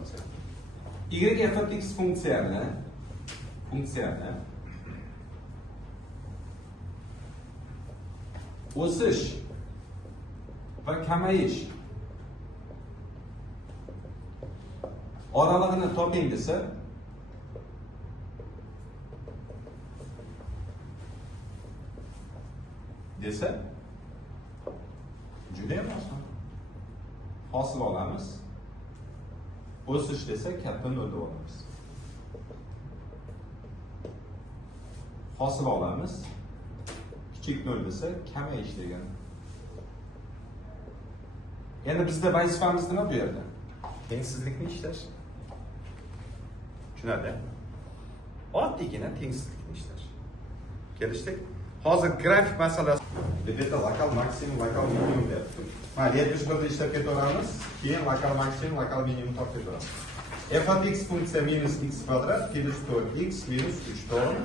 olamiz. Y f of x funksiyani o'sish va kamayish oralig'ini toping desa, juda ham oson. Hosil olamiz. O'sish desa katta 0 deb olamiz. Hosil olamiz. Kichik 0 desa kamayish degan. Endi bizda vazifamiz nima bu yerda? Tengsizlikni ishlash. Tushunarli? Oddiygina tengsizlikni ishlash. Kelishdik? Hozir grafik masalasi. Bitta lokal maksimum, lokal minimum deyapti. Mana 71 da ishlab ketaveramiz. Keyin lokal maksimum, lokal minimum topib ketaveramiz. F of x funksiya minus x kvadrat plus 4x minus 3 to'g'rimi?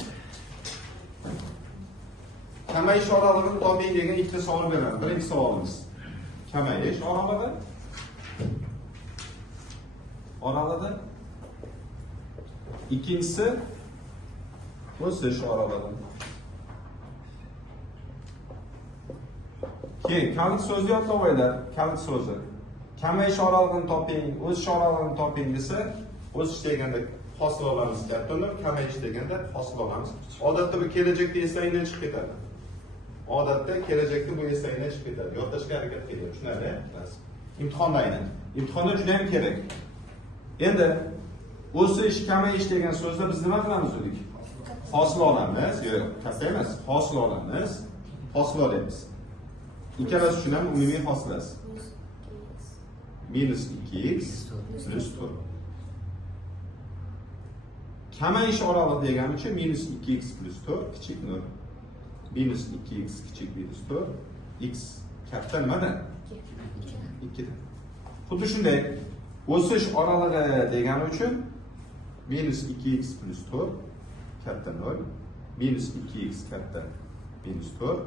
Kamayish oralig'ini toping degan ikkita savol beraman. Birinchi savolimiz kamayish oralig'i. Ikkinchisi o'sish oralig'i. Keyin kalit so'zni yodlab qo'yinglar. Kalit so'zi. Kamayish oralig'ini toping, o'sish oralig'ini toping desa, o'sish deganda hosil olamiz kattalar, kamayish deganda hosil olamiz. Odatda bu kelajakda eslangdan chiqib ketadi. Odatda kelajakda bu eslangdan chiqib ketadi. Yodlashga harakat qiling. Tushunarli? Imtihonda aynan. Imtihonda juda ham kerak. Endi o'sish, kamayish degan so'zda biz nima qilamiz o'lik? Hosil olamiz. Yo'q, katta emas. Hosil olamiz. Hosil olamiz. İkkalasi uchun ham umumiy hosilasi. Minus 2x plus 4. Kamayish oralig'i degani uchun minus 2x plus 4 kichik 0. Minus 2x kichik minus 4. X katta nimada? 2 da. Xuddi shunday o'sish oralig'i degani uchun minus 2x plus 4 katta 0. Minus 2x katta minus 4.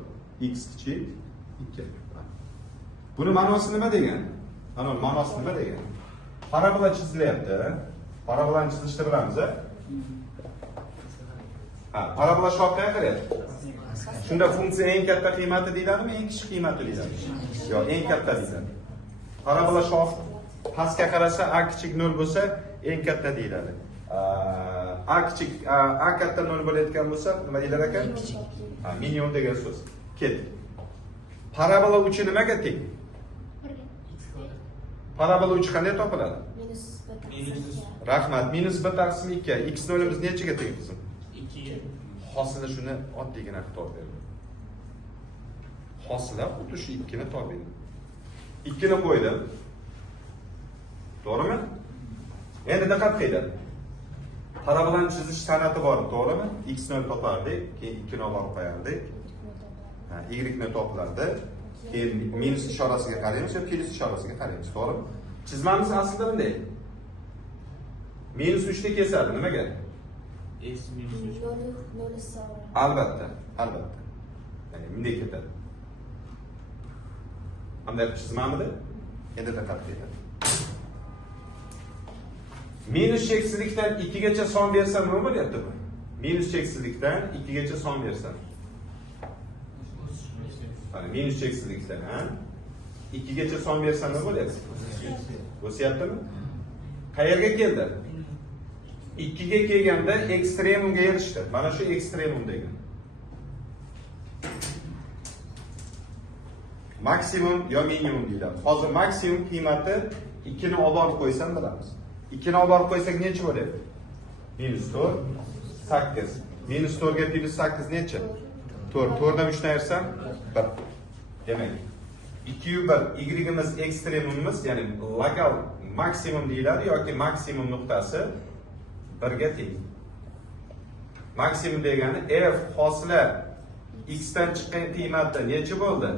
X kichik 2. Buni ma'nosi nima degan? Mana ma'nosi nima degan? Parabola chizilyapti. Parabolani chizishni bilamiz, a? Parabola shohga qarayapti. Shunda funksiya eng katta qiymati deyladimi, eng kichik qiymati deyladimi? Yo'q, eng katta deyiladi. Parabola shoh pastga qarasa a kichik 0 bo'lsa, eng katta deyiladi. A katta 0 bo'layotgan bo'lsa, nima deyilar ekan? Minimum degan so'z. Ketdi. Parabola uchi nimaga teng? Parabola uchi qanday topiladi? Rahmat. Minus 1 taqsim 2. X nolimiz nechiga teng qizim? 2 ga. Hosila shuni oddiygina topadi. Hosila xuddi shu 2 ni topadi. 2 ni qo'ydim. To'g'rimi? Endi diqqat qilinglar. Parabolani chizish san'ati bor, to'g'rimi? X ni topardik, keyin 2 ni olib qo'yardik. Y ni toplardi. Keyin minus ishorasiga qaraymiz yoki plus ishorasiga qaraymiz, to'g'rimi? Chizmamiz aslida bunday. Minus 3 ni kesadi, nimaga? X minus 3. Albatta. Ya'ni bunday ketadi. Qanday chizmamidi? Endi diqqat qilinglar. Minus cheksizlikdan 2 gacha son bersam nima bo'lyapti bu? Minus cheksizlikdan 2 gacha son bersam. Minus cheksizlikdan 2 gacha son bersam nima bo'lyapti? O'syaptimi? Qayerga keldi? 2 ga kelganda ekstremumga erishdi. Mana shu ekstremum degan. Maksimum yo minimum deyiladi. Hozir maksimum qiymati 2 ni olib borib qo'ysam bilamiz. 2 ni olib borib qo'ysak necha bo'ladi? Minus 4, 8. Minus 4 ga plus 8 necha? 4. 4 dan 3 dan ayirsam 1. Demak, 2 yu 1 y'imiz ekstremumimiz, ya'ni lokal maksimum deyiladi yoki maksimum nuqtasi 1 ga teng. Maksimum degani f hosila x dan chiqqan qiymati necha bo'ldi?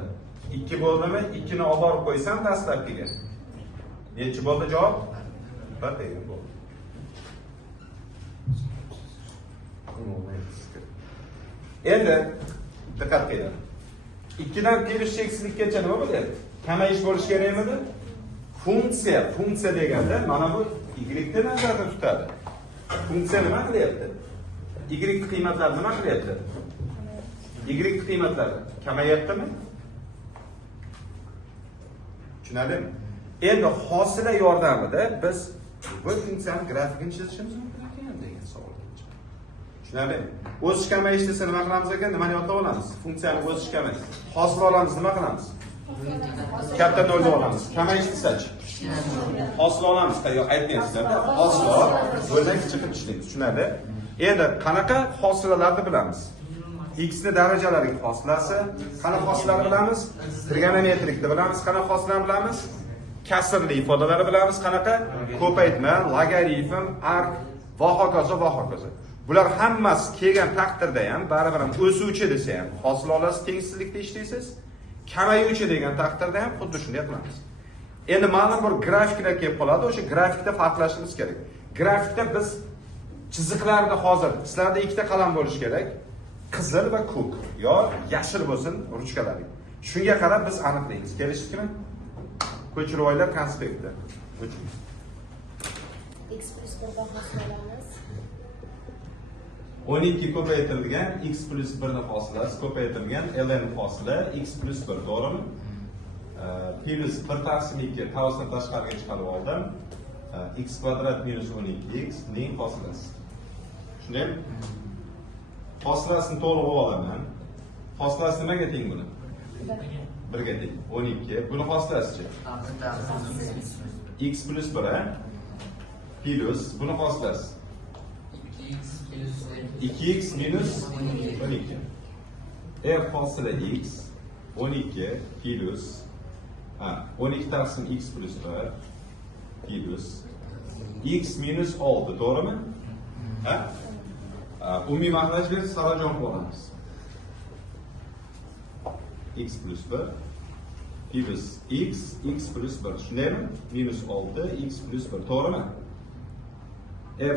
2 bo'ldimi? 2 ni olib borib qo'ysam dastlabkiga. Necha bo'ldi javob? 1 degan bo'ldi. Endi diqqat qiling. 2 dan plus cheksizlikkacha nima bo'lyapti? Kamayish bo'lish kerakmidi? funksiya deganda mana bu y ni nazarda tutadi. Funksiya nima qilyapti? Y qiymatlari nima qilyapti? Y qiymatlari kamayaptimi? Tushunarlimi? Endi hosila yordamida biz bu funksiyani grafikini chizishimiz mumkin ekan degan savol. Tushunarlimi? O'sish kamayish desa nima qilamiz ekan? Nimani yodlab olamiz? Funksiyani o'sish kamayish. Hosil olamiz, nima qilamiz? Katta nolni olamiz. Kamayish desachi? Hosil olamiz, yo'q aytmaysizlar-da. Hosil bo'lgan kichikib ishlaymiz. Tushunarli? Endi qanaqa hosilalarni bilamiz? X ni darajalariga hosilasi, qanaqa hosilalarni bilamiz? Trigonometrikni bilamiz, qanaqa hosilalarni bilamiz? Kasrli ifodalarni bilamiz, qanaqa? Ko'paytma, logaritm, ark va hokazo va hokazo. Bular hammasi kelgan taqdirda ham baribir ham o'suvchi desa ham hosil olasiz, tengsizlikda ishlaysiz. Kamayuvchi degan taqdirda ham xuddi shunday qilamiz. Endi ma'lum bir grafiklar kelib qoladi, o'sha grafikda farqlashimiz kerak. Grafikda biz chiziqlarni hozir sizlarda ikkita qalam bo'lishi kerak. Qizil va ko'k yo yashil bo'lsin ruchkalari. Shunga qarab biz aniqlaymiz. Kelishdikmi? Ko'chirib oylar konspektda. X plus 1 da hosil olamiz. 12 ko'paytirilgan x plus 1 ni hosilasi ko'paytirilgan ln hosila x plus 1 to'g'rimi? Plus 1 taqsim 2 tavsini tashqariga chiqarib oldim. X kvadrat minus 12x ning hosilasi. Tushundingmi? Hosilasini to'g'ri olaman. Hosilasi nimaga teng buni? 1 ga teng. 12. Buni hosilasichi? X plus 1 plus buni hosilasi 2x minus 12. F hosila x 12 plus 12 taqsim x plus 1 plus x minus 6 to'g'rimi? Umumiy mahlajga sarajon qilamiz. X plus 1 plus x plus 1 shundaymi? Minus 6 x plus 1 to'g'rimi?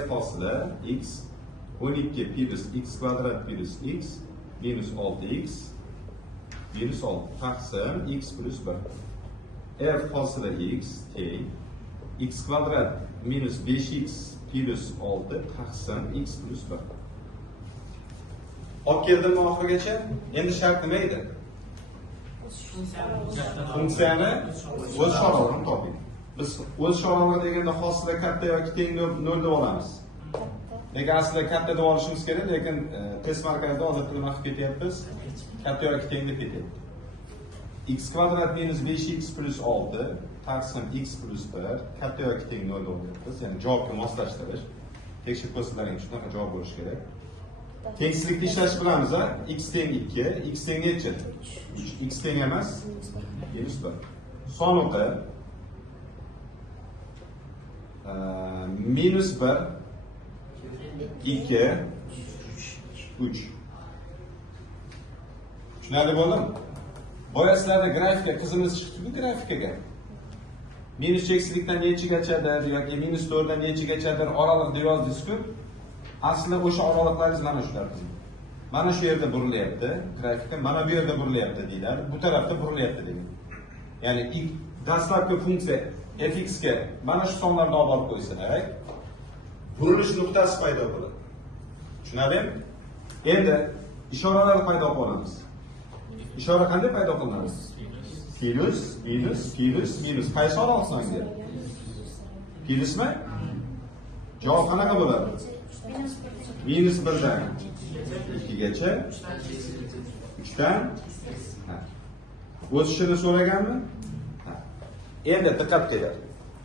F hosila x 12 plus x kvadrat plus x minus 6x minus 6 taqsim x plus 1. F hosila x teng x kvadrat minus 5x plus 6 taqsim x plus 1. Olib keldimmi oxirigacha? Endi shart nima edi? Funksiyani o'z shorog'ini toping. Biz o'z shorog'i deganda hosila katta yoki teng nol deb olamiz. Lekin aslida katta deb olishimiz kerak, lekin test markazida odatda nima qilib ketyapmiz? Katta yoki teng deb ketyapti. X kvadrat minus 5x plus 6 taqsim x plus 1 katta yoki teng nol deb olyapmiz. Ya'ni javobga moslashtirish. Tekshirib ko'rsatlaring shunaqa javob bo'lishi kerak. Tengsizlikni ishlash bilamiz, x teng 2, x teng necha? 3. X teng emas? Minus 1. Son o'qi minus 1 2 3. Tushunarli bo'ldimi? Boya sizlarda grafikda qizimiz chiqdi-ku grafikaga. Minus cheksizlikdan nechigachadir yoki minus 4 dan nechigachadir oraliqda yozdingiz-ku. Aslida o'sha oraliqlaringiz mana shular. Mana shu yerda burilyapti grafikda, mana bu yerda burilyapti deyiladi. Bu tarafda burilyapti degan. Ya'ni dastlabki funksiya fx ga mana shu sonlarni olib borib qo'ysak, burilish nuqtasi paydo bo'ladi. Tushunarlimi? Endi ishoralar paydo qilamiz. Ishora qanday paydo qilinadi? Plus, minus, plus, minus. Qaysi oraliq songa? Plusmi? Javob qanaqa bo'ladi? Minus 1 dan 2 gacha 3 dan o'sishini so'raganmi? Endi diqqat qiling.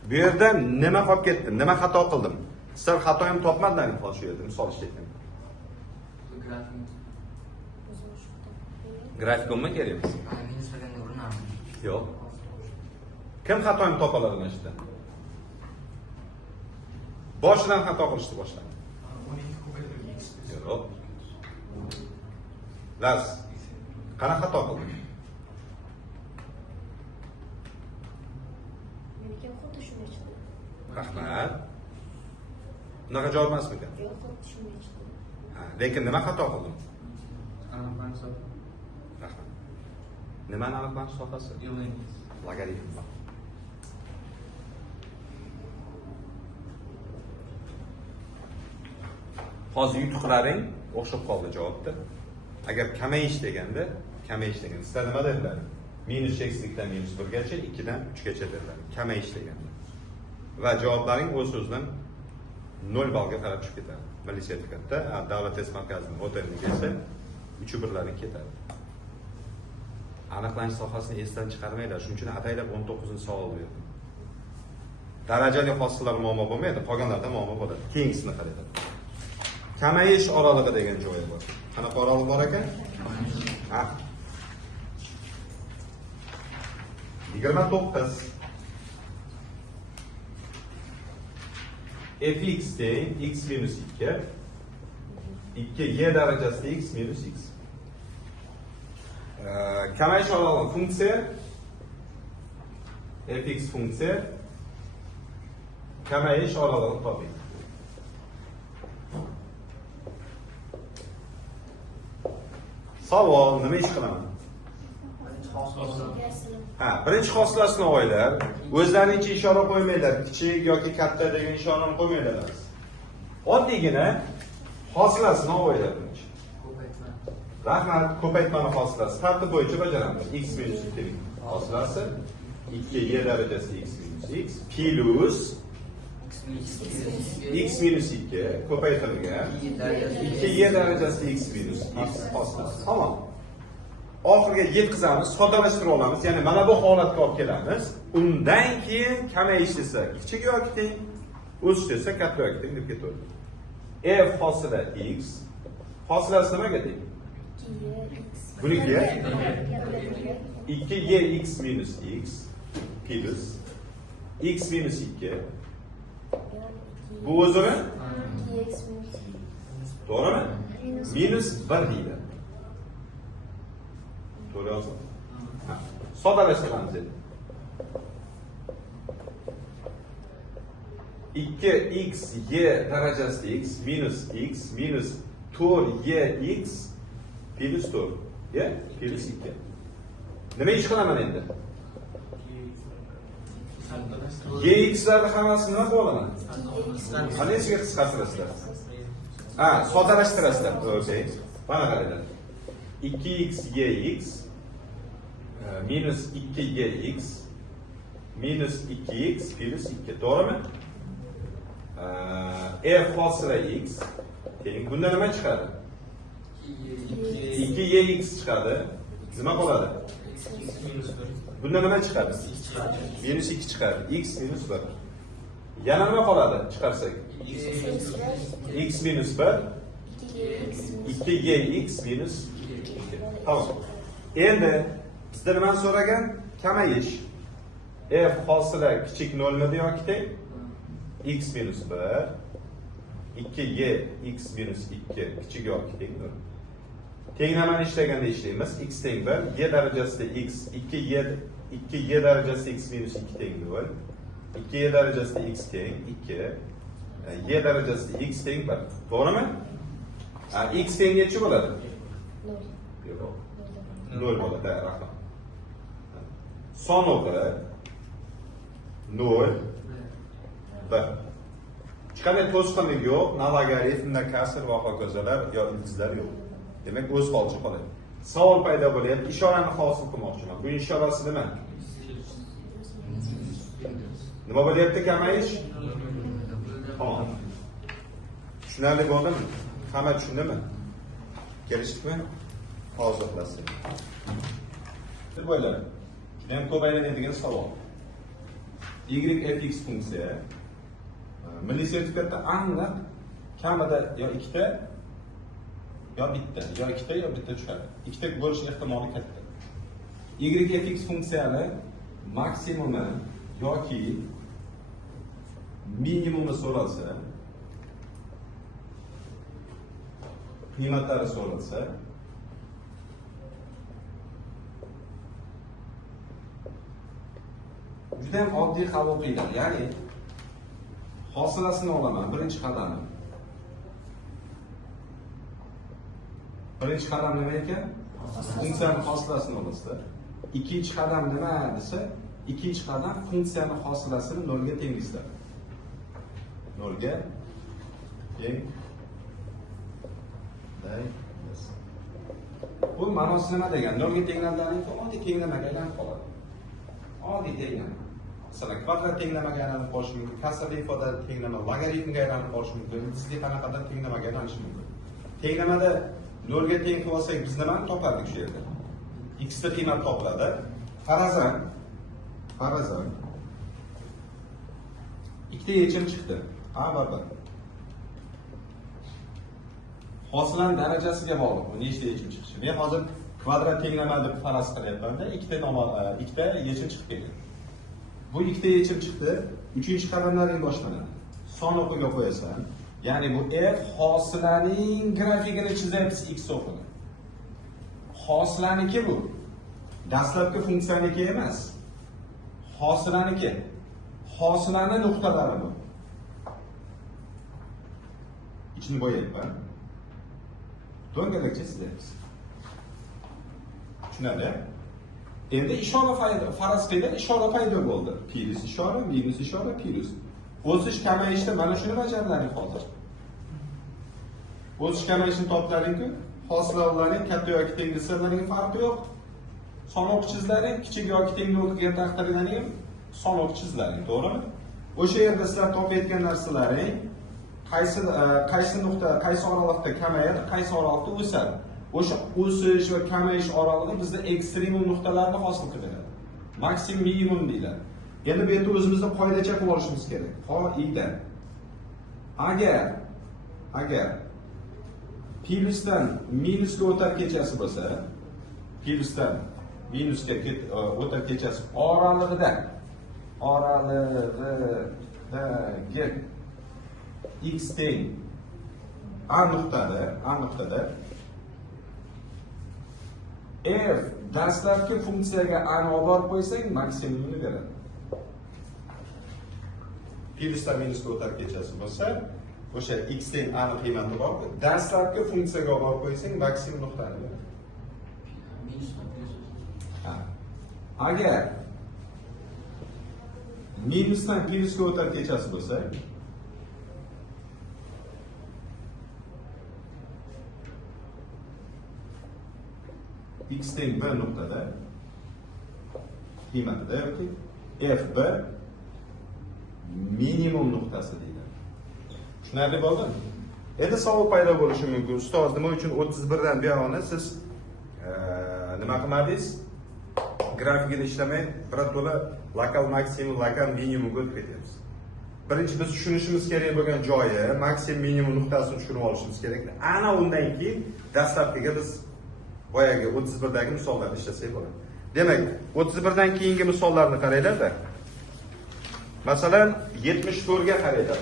Bu yerda nima qolib ketdi? Nima xato qildim? Sizlar xatoyimni topmadingmi hozir shu yerda misol ishlayman. Grafikonmi kerakmi? Yo'q. Kim xatoyimni topa oladi mana shu yerda? Boshidan xato qilishni boshladi. Yo'q. Las. Qanaqa xato qilding? Menga xuddi shunday chiqdi. Rahmat. Bunaqa javob emasmikan? Yo'q, xuddi shunday chiqdi. Lekin nima xato qildim? Aniqlanish so'radi. Rahmat. Nimani aniqlanish sohasi? Yo'lingiz. Logaritm. Hozir yutuqlaring o'xshab qoldi javobda. Agar kamayish deganda sizlar nima dedilar? Minus x'likdan minus 1 gacha, 2 dan 3 gacha dedilar. Kamayish deganda. Va javoblaring o'z so'zidan 0 ballga qarab chiqib ketadi. Milliy sertifikatda davlat test markazining o'tini kelsa 3-1larga ketadi. Aniqlanish sohasini esdan chiqarmaylar. Shuning uchun ataylab 19-savol berdim. Darajali hosillar muammo bo'lmaydi, qolganlarda muammo bo'ladi. Keyingisini qaraydi. Kamayish oralig'i degan joyi bor. Qanaqa oralig' bor ekan? Ha. 29 fx teng x minus 2 2y darajasida x minus x. Kamayish oralig'i funksiya fx funksiya kamayish oralig'ini toping. Savol, nima ish qilaman? Birinchi xoslasini o'ylar, o'zlarining ichi ishora qo'ymaylar, kichik yoki katta degan ishorani qo'ymaylar. Oddiygina xoslasini o'ylar birinchi. Rahmat, ko'paytmani xoslasi tartib bo'yicha bajaramiz. X minus 2 ning xoslasi 2y darajasi x minus x plus x minus 2 ko'paytirilgan 2y darajasi x minus x xoslasi. Tamam. Oxiriga yetkazamiz, soddalashtirib olamiz. Ya'ni mana bu holatga olib kelamiz. Undan keyin kamayish desa kichik yoki teng, o'sish desa katta yoki teng deb ketaveradi. F hosila x hosilasi nimaga teng? 2y x minus x plus x minus 2. Bu o'zini? To'g'rimi? Minus 1 deydi. To'g'ri yozdim. Soddalashtiramiz endi. 2x y darajasida x minus 4y x plus 4 ya plus 2. Nima ish qilaman endi? Yx'larni hammasini nima qilib olaman? Qanday qisqartirasizlar? Soddalashtirasizlar. Okey. Mana qaranglar. 2x yx minus 2yx minus 2x plus 2. To'g'rimi? F hosila x teng. Bunda nima chiqadi? 2yx chiqadi. Nima qoladi? Bunda nima chiqadi? Minus 2 chiqadi. X minus 1. Yana nima qoladi chiqarsak? X minus 1 2yx minus 2. Tamam. Endi bizda nima so'ragan? Kamayish. F hosila kichik 0 mi yoki teng? X minus 1 2y x minus 2 kichik yoki teng 0. Tenglamani ishlaganda ishlaymiz. X teng 1, y darajasida x 2y darajasida x minus 2 teng 0. 2y darajasida x teng 2. Y darajasida x teng 1. To'g'rimi? X teng necha bo'ladi? 0 bo'ladi. Rahmat. Son o'qi 0 1. Hech qanday to'sqinlik yo'q, na logaritm, na kasr va hokazolar yo ildizlar yo'q. Demak, o'z holicha qoladi. Savol paydo bo'lyapti. Ishorani hosil qilmoqchiman. Bu ishorasi nima? Nima bo'lyapti kamayish? Tamam. Tushunarli bo'ldimi? Hamma tushundimi? Kelishdikmi? Hozir qilasizlar. Deb o'ylayman. Juda ham ko'p aylanadigan savol. Y fx funksiya milliy sertifikatda aniq kamida yo ikkita yo bitta, yo ikkita yo bitta tushadi. Ikkita bo'lish ehtimoli katta. Y fx funksiyani maksimumi yoki minimumi so'ralsa, qiymatlari so'ralsa, juda ham oddiy qabul qilinadi. Ya'ni hosilasini olaman, birinchi qadami. Birinchi qadam nima ekan? Funksiyani hosilasini olasizlar. Ikkinchi qadam nima desa, ikkinchi qadam funksiyani hosilasini 0 ga tengizlar. 0 ga teng Bu ma'nosi nima degan? Nolga tenglangandan keyin oddiy tenglamaga aylanib qoladi. Oddiy tenglama. Masalan, kvadrat tenglamaga aylanib qolishi mumkin, kasrli ifoda tenglama, logaritmga aylanib qolishi mumkin, sizga qanaqadir tenglamaga aylanishi mumkin. Tenglamada nolga teng qilib olsak, biz nimani topardik shu yerda? X da qiymat topiladi. Farazan ikkita yechim chiqdi. A va B. Hosilaning darajasiga bog'liq. Bu nechta yechim chiqishi. Men hozir kvadrat tenglama deb faraz qilyapman-da, ikkita yechim chiqib kelgan. Bu ikkita yechim chiqdi. 3-qadamdan boshlanadi. Son o'qiga qo'yasan. Ya'ni bu f hosilaning grafikini chizyapsiz x o'qini. Hosilaniki bu. Dastlabki funksiyaniki emas. Hosilaniki. Hosilani nuqtalari bu. İçini bo'yayapman. Do'ngalakcha chizamiz. Tushunadi? Endi ishora faraz qilib ishora paydo bo'ldi. Plus ishora, minus ishora, plus. O'sish kamayishda mana shuni bajarlaring hozir. O'sish kamayishini toplading-ku, hosilalarning katta yoki teng desalarining farqi yo'q. Sanoq chizlaring kichik yoki teng bo'lgan taqdirda ham sanoq chizlaring, to'g'rimi? O'sha yerda sizlar topayotgan narsalaring qaysi nuqta, qaysi oralig'da kamayadi, qaysi oralig'da o'sadi. O'sha o'sish va kamayish oralig'i bizda ekstremum nuqtalarni hosil qiladi. Maksimum, minimum deyiladi. Endi bu yerda o'zimizni qoidacha qilib olishimiz kerak. Qoida. Agar plusdan minusga o'tar kechasi bo'lsa, plusdan minusga o'tar kechasi oralig'idagi x teng a nuqtada f dastlabki funksiyaga a ni olib borib qo'ysang maksimumni beradi. Plusdan minusga o'tar kechasi bo'lsa, o'sha x teng a ni qiymati bor. Dastlabki funksiyaga olib borib qo'ysang maksimum nuqtani beradi. Agar minusdan plusga o'tar kechasi bo'lsa, x teng b nuqtada qiymatida yoki fb minimum nuqtasi deyiladi. Tushunarli bo'ldimi? Endi savol paydo bo'lishi mumkin. Ustoz, nima uchun 31 dan buyog'ini siz nima qilmadingiz? Grafikini ishlamay, birato'la lokal maksimum, lokal minimumga o'tib ketyapmiz. Birinchi biz tushunishimiz kerak bo'lgan joyi, maksimum minimum nuqtasini tushunib olishimiz kerak. Ana undan keyin dastlabkiga biz boyagi 31 dagi misollarni ishlasak bo'ladi. Demak, 31 dan keyingi misollarni qaranglar-da. Masalan, 74 ga qaranglar.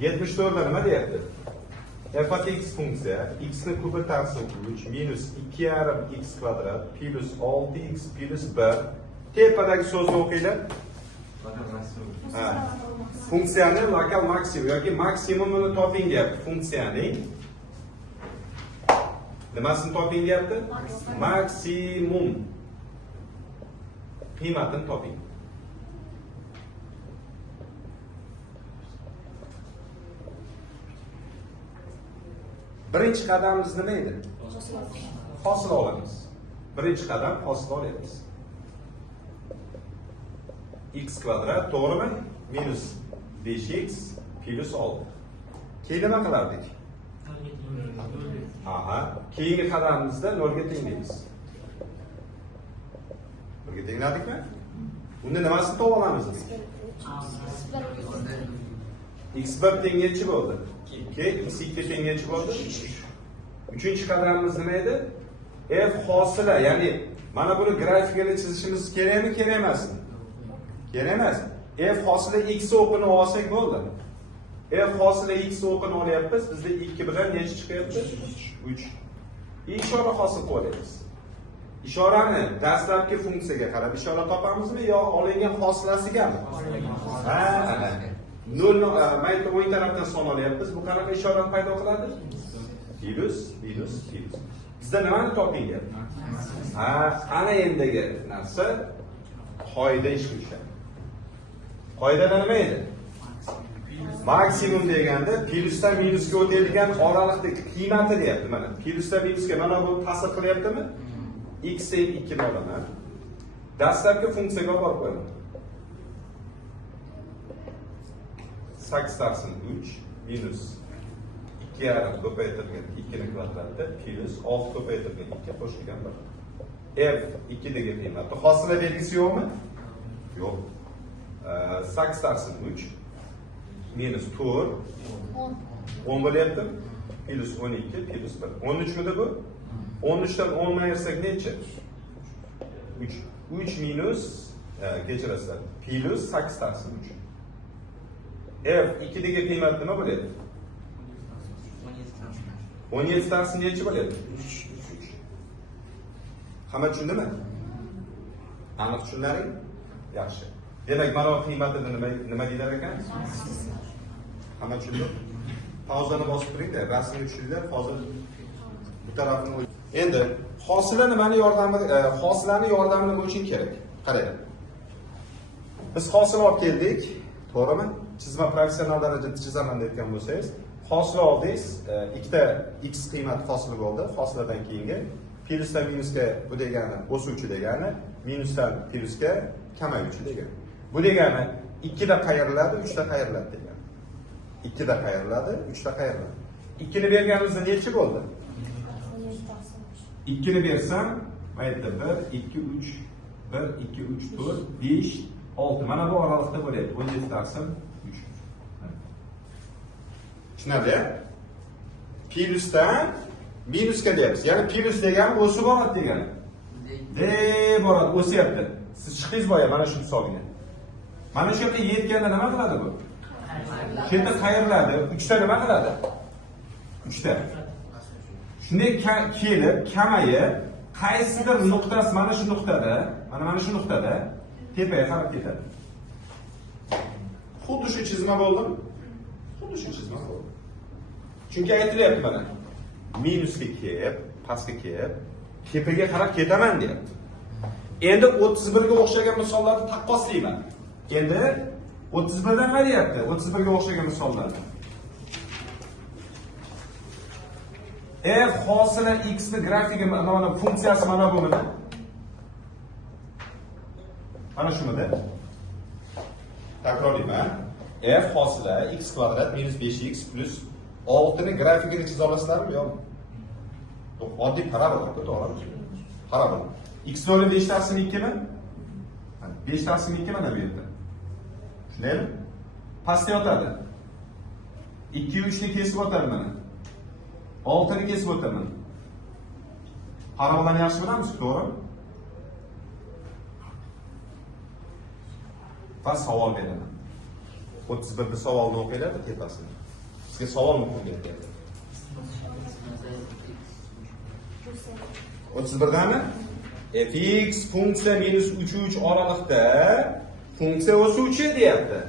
74 da nima deyapti? F of x funksiya x ni kubi taqsim 3 minus 2,5 x kvadrat plus 6x plus 1. Tepadagi so'zni o'qinglar. Funksiyani lokal maksimum yoki maksimumini toping deyapti. Funksiyaning nimasini toping deyapti? Maksimum qiymatini toping. Birinchi qadamimiz nima edi? Hosil olamiz. Birinchi qadam hosil olyapmiz. X kvadrat, to'g'rimi? Minus 5x plus 6. Keyin nima qilardik? Keyingi qadamimizda 0 ga tenglaymiz. 0 ga tengladikmi? Unda nimasini topa olamiz biz? x1 teng nechi bo'ldi? 2, x2 teng nechi bo'ldi? 3. qadamimiz nima edi? F hosila, ya'ni mana buni grafikini chizishimiz kerakmi, kerak emasmi? Kerak emas. F hosila x o'qini olsak bo'ldi. F hosila x o'qini olyapmiz. Bizda 2 bilan necha chiqyapti? 3. Ishora hosil qilyapmiz. Ishorani dastlabki funksiyaga qarab ishora topamizmi yo olingan hosilasigami? Nolni mayli o'ng tarafdan son olyapmiz. Bu qanaqa ishorani paydo qiladi? Plus. Bizda nimani toping deyapti? Ana endagi narsa qoida ishga tushadi. Qoidada nima edi? Maksimum deganda plyusdan minusga o'tadigan oraliqdagi qiymati deyapti. Mana plyusdan minusga mana bu ta'sir qilyaptimi? X = 2 ni olaman. Dastlabki funksiyaga olib qo'yaman. 8 darsin 3 minus 2 yarim ko'paytirilgan 2 ni kvadratda plus 6 ko'paytirilgan 2 qo'shilgan 1. F 2 degan qiymati. Hosila belgisi yo'qmi? Yo'q. 8 darsin 3 minus 4 10 bo'lyapti. Plus 12 plus 1. 13 midi bu? 13 dan 10 ni ayirsak necha? 3. 3 minus kechirasizlar. Plus 8 darsin 3. F 2 degan qiymat nima bo'ladi? 17 darsin necha bo'ladi? 3. Hamma tushundimi? Aniq tushunlaring? Yaxshi. Demak, mana bu qiymatini nima deylar ekan? Hamma tushundu? Pauzani bosib turing-da, rasmni tushinglar, hozir bu tarafni. Endi hosila nimani hosilani yordamini bo'lishi kerak. Qarang. Biz hosil olib keldik, to'g'rimi? Chizma professional darajada chizaman deyotgan bo'lsangiz, hosila oldingiz, ikkita x qiymat hosili bo'ldi. Hosiladan keyingi plyusdan minusga bu degani o'suvchi degani, minusdan plyusga kamayuvchi degani. Bu degani 2 da qayriladi, 3 da qayriladi degani. 2 da qayriladi, 3 da qayriladi. 2 ni berganimizda necha bo'ldi? 2 ni bersam, mayda 1, 2, 3, 1, 2, 3, 4, 5, 6. Mana bu oralikda bo'lyapti. 17 darsin 3. Tushunarli? Plyusdan minusga deyapmiz. Ya'ni plyus degani o'sib boradi degani. Boradi, o'syapti. Siz chiqdingiz boya mana shu hisobga. Mana shu yerga yetganda nima qiladi bu? Shu yerda qayriladi. 3 ta nima qiladi? 3 ta. Shunday kelib, kamayib, qaysidir nuqtasi mana shu nuqtada, mana shu nuqtada tepaga qarab ketadi. Xuddi shu chizma bo'ldimi? Xuddi shu chizma bo'ldi. Chunki aytilyapti mana. Minusga kelib, pastga kelib, tepaga qarab ketaman deyapti. Endi 31 ga o'xshagan misollarni taqqoslayman. Endi 31 dan nima deyapti? 31 ga o'xshagan misollar. F hosila x ni grafigi mana funksiyasi mana bumidi? Mana shumidi? Takrorlayman. F hosila x kvadrat minus 5x plus 6 ni grafigini chiza olasizlarmi yo'qmi? Oddiy parabola-ku, to'g'rimi? Parabola. X ni 5 darsin 2 mi? 5 darsin 2 mana bu yerda. Shundaymi? Pastga o'tadi. 2 3 ni kesib o'tadi mana. 6 ni kesib o'taman. Parabolani yaxshi bilamiz, to'g'rimi? Va savol beraman. 31 savolni o'qinglar tepasini. Sizga savol muhim keladi. 31 dami? Fx funksiya minus 3 oraliqda funksiya o'suvchi deyapti.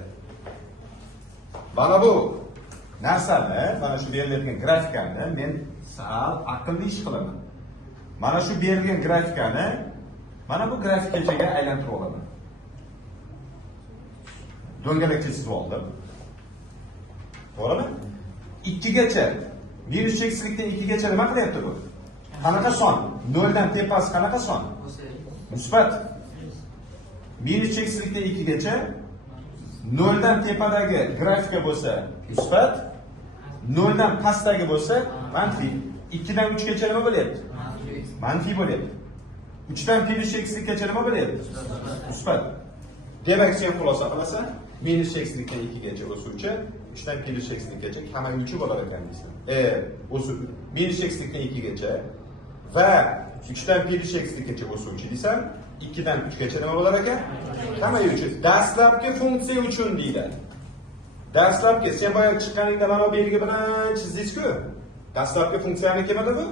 Mana bu narsani, mana shu berilgan grafikani men sal aqlli ish qilaman. Mana shu berilgan grafikani mana bu grafikachaga aylantirib olaman. Do'ngalak chizib oldim. To'g'rimi? 2 gacha, minus cheksizlikdan 2 gacha nima qilyapti bu? Qanaqa son? 0 dan tepasi qanaqa son? Musbat. Minus cheksizlikdan 2 gacha 0 dan tepadagi grafika bo'lsa musbat, 0 dan pastdagi bo'lsa manfiy. 2 dan 3 gacha nima bo'lyapti? Manfiy bo'lyapti. 3 dan plus cheksizlikgacha nima bo'lyapti? Musbat. Demak, sen xulosa qilasan, minus cheksizlikdan 2 gacha o'suvchi, 3 dan plus cheksizlikgacha kamayuvchi bo'lar ekan deysan. O'sib minus cheksizlikdan 2 gacha va 3 dan plus cheksizlikgacha o'suvchi deysan, 2 dan 3 gacha nima bo'lar ekan? Kamayuvchi. Dastlabki funksiya uchun deyiladi. Dastlabki sen boya chiqqaningda mana bu belgi bilan chizdingiz-ku. Dastlabki funksiyani kimada bu?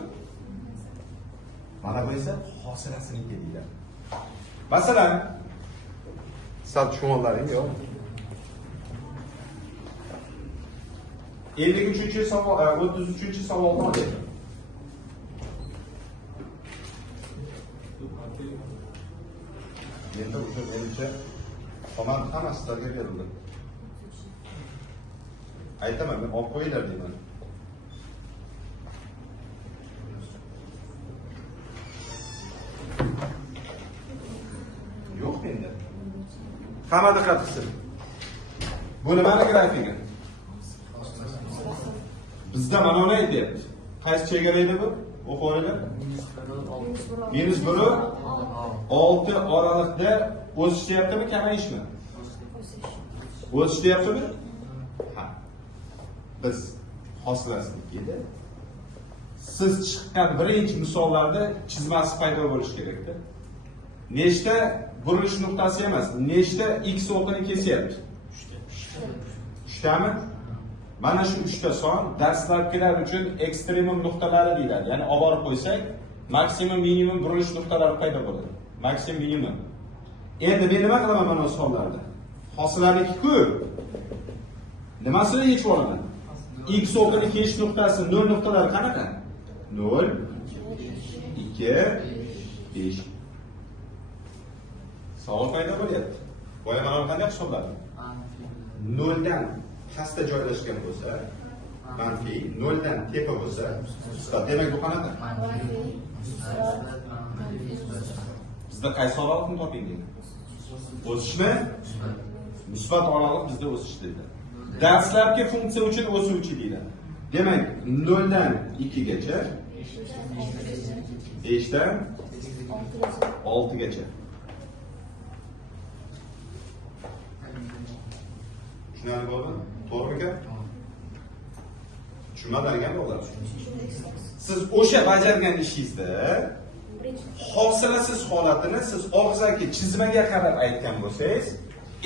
Mana bu esa hosilasiniki deyiladi. Masalan, sal tushunolaring yo'q. 53-savol, 33-savolni olaylik. Endi o'sha bo'yicha hamma sizlarga berildi. Aytaman, men olib qo'yinglar deyman. Yo'q endi. Hamma diqqat qilsin. Bu nimani grafigi? Bizda mana buni aytyapti. Qaysi chegara edi bu? O'qinglar. -1 6 oralikda o'sishyaptimi, kamayishmi? O'sishyaptimi? Ha. Biz hosilasini edi. Siz chiqqan birinchi misollarda chizmasi paydo bo'lishi kerakda. Nechta burilish nuqtasi emas, nechta x o'qini kesyapti? 3 tami? Mana shu 3 ta son dastlabkilar uchun ekstremum nuqtalari deyiladi. Ya'ni olib borib qo'ysak, maksimum minimum burilish nuqtalari paydo bo'ladi. Maksimum minimum. Endi men nima qilaman mana bu sonlarda? Hosilaniki-ku. Nimasini yechib olaman? X o'qini kesish nuqtasi 0 nuqtalari qanaqa? 0 2 5. Savol paydo bo'lyapti. Boya mana qanday hisobladi? 0 dan pastda joylashgan bo'lsa, manfiy, 0 dan tepa bo'lsa, musbat. Demak bu qanaqa? Bizda qaysi oraliqni toping deydi? O'sishmi? Musbat oraliq bizda o'sish deydi. Dastlabki funksiya uchun o'suvchi deydi. Demak, 0 dan 2 gacha, 5 dan 6 gacha. Tushunarli bo'ldimi? To'g'rimi? Tushunmadingiz bo'ladi. Siz o'sha bajargan ishingizda hosilasiz holatini siz og'zaki chizmaga qarab aytgan bo'lsangiz,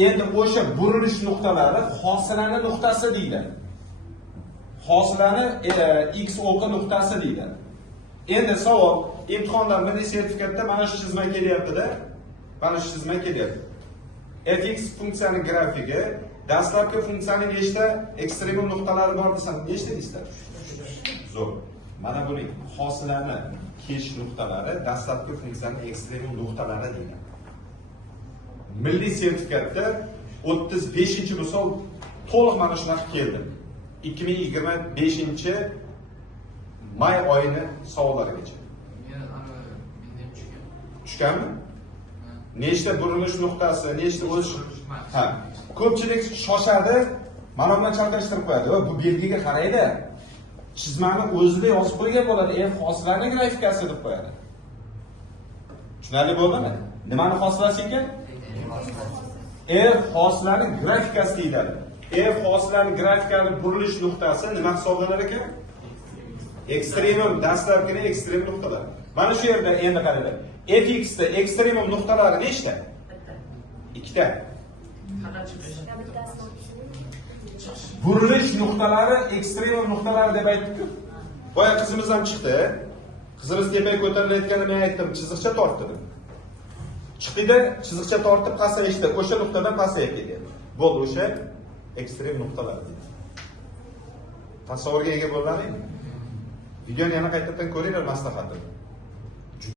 endi o'sha burilish nuqtalari hosilani nuqtasi deyiladi. Hosilani x o'qi nuqtasi deyiladi. Endi savol, imtihonda milliy sertifikatda mana shu chizma kelyapti-da. Mana shu chizma kelyapti. fx funksiyasining grafigi dastlabki funksiyaning nechta ekstremum nuqtalari bor desam, nechta deysizlar? Zo'r. Mana buning hosilani kesish nuqtalari dastlabki funksiyaning ekstremum nuqtalari deyiladi. Milliy sertifikatda 35-misol to'liq mana shunaqa keldi. 2025 may oyini savollarigacha. Tushganmi? Nechta burilish nuqtasi, nechta o'sish? Ha. Ko'pchilik shoshadi, mana bundan chalkashtirib qo'yadi. Va bu belgiga qaraydi. Chizmani o'zida yozib qo'ygan bo'ladi, f hosilani grafikasi deb qo'yadi. Tushunarli bo'ldimi? Nimani hosilasi ekan? F hosilani grafikasi deyiladi. F hosilani grafikani burilish nuqtasi nima hisoblanar ekan? Ekstremum, dastlabki ekstremum nuqtalar. Mana shu yerda endi qaranglar. Fx da ekstremum nuqtalari nechta? 2 ta. Burilish nuqtalari ekstremum nuqtalari deb aytdik-ku. Boya qizimiz ham chiqdi. Qizimiz tepaga ko'tarilayotganini men aytdim, chiziqcha tortdi. Chiqdi-da, chiziqcha tortib pasayishdi. O'sha nuqtadan pasayib ketdi. Bo'ldi, o'sha ekstrem nuqtalar deydi. Tasavvurga ega bo'ladingmi? Videoni yana qaytadan ko'ringlar maslahatim.